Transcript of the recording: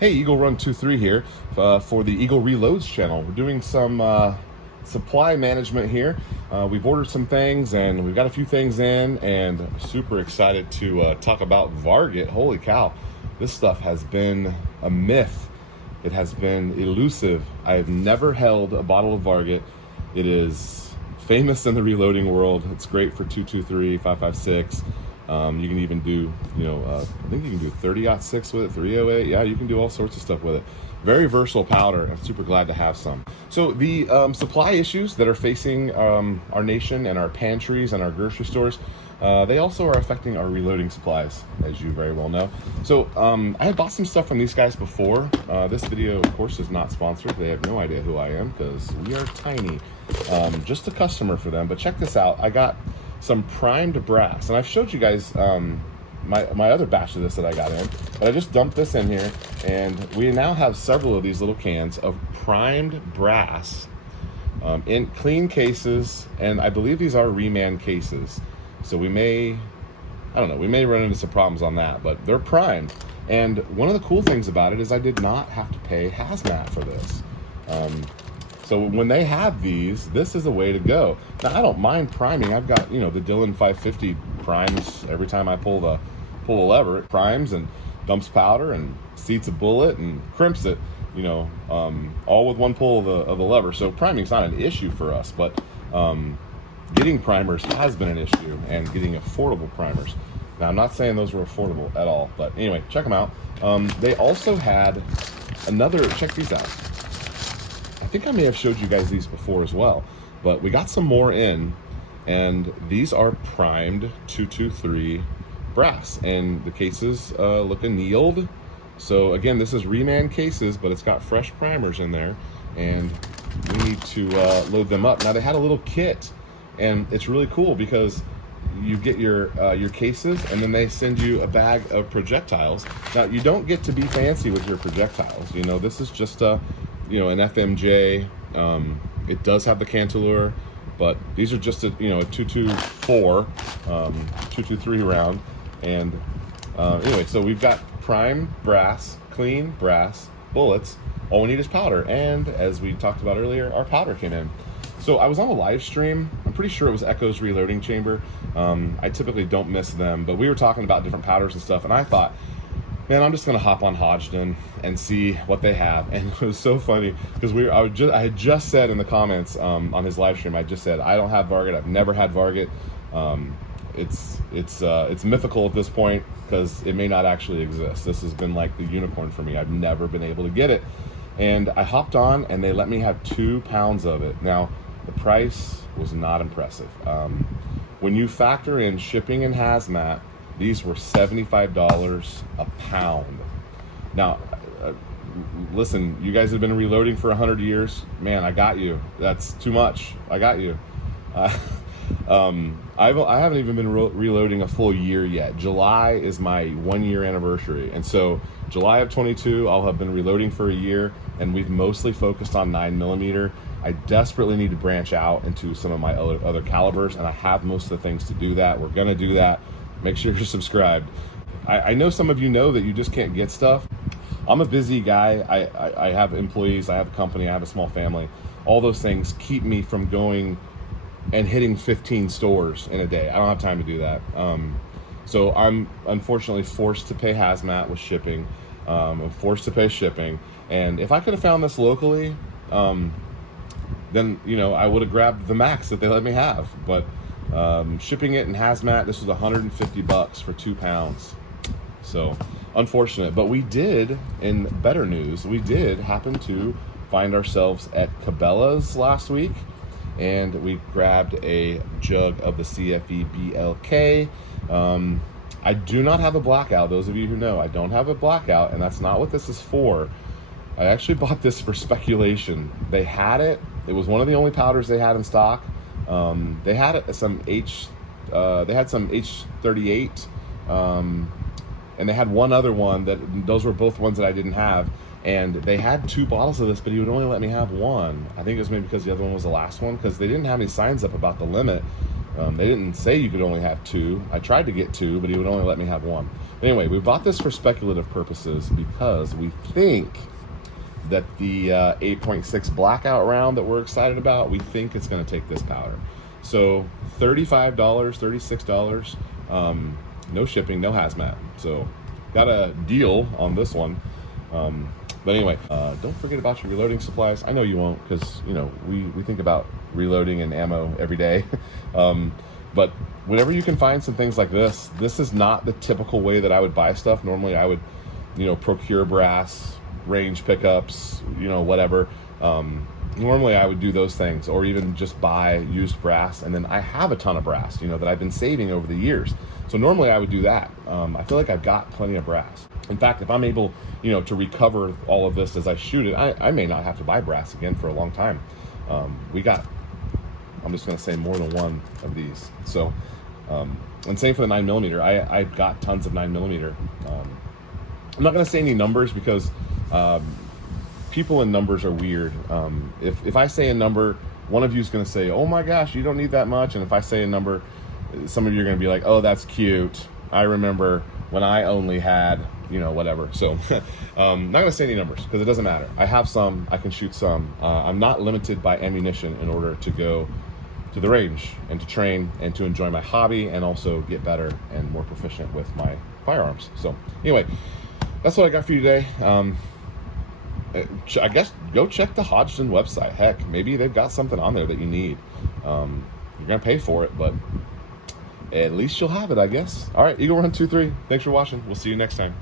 Hey, Eagle Run 23 here for the Eagle Reloads channel. We're doing some supply management here. We've ordered some things and we've got a few things in, and I'm super excited to talk about Varget. Holy cow, this stuff has been a myth. It has been elusive. I've never held a bottle of Varget. It is famous in the reloading world. It's great for 223, 5.56. You can even do, I think you can do 30-06 with it, 308. Yeah, you can do all sorts of stuff with it. Very versatile powder. I'm super glad to have some. So the supply issues that are facing our nation and our pantries and our grocery stores, they also are affecting our reloading supplies, as you very well know. So I had bought some stuff from these guys before. This video, of course, is not sponsored. They have no idea who I am because we are tiny. Just a customer for them. But check this out. I got some primed brass, and I've showed you guys my other batch of this that I got in, but I just dumped this in here, and we now have several of these little cans of primed brass in clean cases, and I believe these are reman cases, so we may run into some problems on that, but they're primed. And one of the cool things about it is I did not have to pay hazmat for this. So when they have these, this is a way to go. Now, I don't mind priming. I've got, the Dillon 550 primes every time I pull a lever. It primes and dumps powder and seats a bullet and crimps it, all with one pull of the lever. So priming's not an issue for us, but getting primers has been an issue, and getting affordable primers. Now, I'm not saying those were affordable at all, but anyway, check them out. They also had check these out. I think I may have showed you guys these before as well, but we got some more in, and these are primed 223 brass, and the cases look annealed. So again, this is reman cases, but it's got fresh primers in there, and we need to load them up. Now, they had a little kit, and it's really cool because you get your cases, and then they send you a bag of projectiles. Now, you don't get to be fancy with your projectiles. This is just an FMJ. It does have the cantilever, but these are just a 224, 223 round. And anyway, so we've got prime brass, clean brass bullets. All we need is powder, and as we talked about earlier, our powder came in. So I was on a live stream. I'm pretty sure it was Echo's Reloading Chamber. I typically don't miss them, but we were talking about different powders and stuff, and I thought, man, I'm just gonna hop on Hodgdon and see what they have. And it was so funny because I had just said in the comments on his live stream, I just said, I don't have Varget. I've never had Varget. It's mythical at this point because it may not actually exist. This has been like the unicorn for me. I've never been able to get it. And I hopped on, and they let me have 2 pounds of it. Now, the price was not impressive. When you factor in shipping and hazmat, these were $75 a pound. Now, listen, you guys have been reloading for 100 years. Man, I got you. That's too much. I got you. I haven't even been reloading a full year yet. July is my 1-year anniversary. And so July of 22, I'll have been reloading for a year, and we've mostly focused on 9mm. I desperately need to branch out into some of my other calibers, and I have most of the things to do that. We're going to do that. Make sure you're subscribed. I know some of you know that you just can't get stuff. I'm a busy guy. I have employees, I have a company, I have a small family. All those things keep me from going and hitting 15 stores in a day. I don't have time to do that. So I'm unfortunately forced to pay hazmat with shipping. I'm forced to pay shipping. And if I could have found this locally, then I would have grabbed the max that they let me have. But shipping it in hazmat, this was $150 for 2 pounds. So unfortunate. But we did, in better news, we did happen to find ourselves at Cabela's last week, and we grabbed a jug of the CFE BLK. I do not have a blackout. Those of you who know, I don't have a blackout, and that's not what this is for. I actually bought this for speculation. They had it. It was one of the only powders they had in stock. They had some H38, and they had one other one those were both ones that I didn't have. And they had 2 bottles of this, but he would only let me have one. I think it was maybe because the other one was the last one, because they didn't have any signs up about the limit. They didn't say you could only have 2. I tried to get 2, but he would only let me have 1. Anyway, we bought this for speculative purposes because we think that the 8.6 blackout round that we're excited about, we think it's going to take this powder. So $35, $36, no shipping, no hazmat. So got a deal on this one. But anyway, don't forget about your reloading supplies. I know you won't, because we think about reloading and ammo every day. But whenever you can find some things like this is not the typical way that I would buy stuff. Normally I would, procure brass, range pickups, whatever. Normally I would do those things, or even just buy used brass. And then I have a ton of brass, that I've been saving over the years. So normally I would do that. I feel like I've got plenty of brass. In fact, if I'm able, to recover all of this as I shoot it, I may not have to buy brass again for a long time. We got, I'm just going to say, more than one of these. So, and same for the 9mm. I've got tons of 9mm. I'm not going to say any numbers because people in numbers are weird. If I say a number, one of you is going to say, oh my gosh, you don't need that much. And if I say a number, some of you are going to be like, oh, that's cute. I remember when I only had, whatever. So I'm not going to say any numbers because it doesn't matter. I have some, I can shoot some. I'm not limited by ammunition in order to go to the range and to train and to enjoy my hobby and also get better and more proficient with my firearms. So anyway, that's what I got for you today. I guess go check the Hodgdon website. Heck, maybe they've got something on there that you need. You're going to pay for it, but at least you'll have it, I guess. All right, Eagle Run 23. Thanks for watching. We'll see you next time.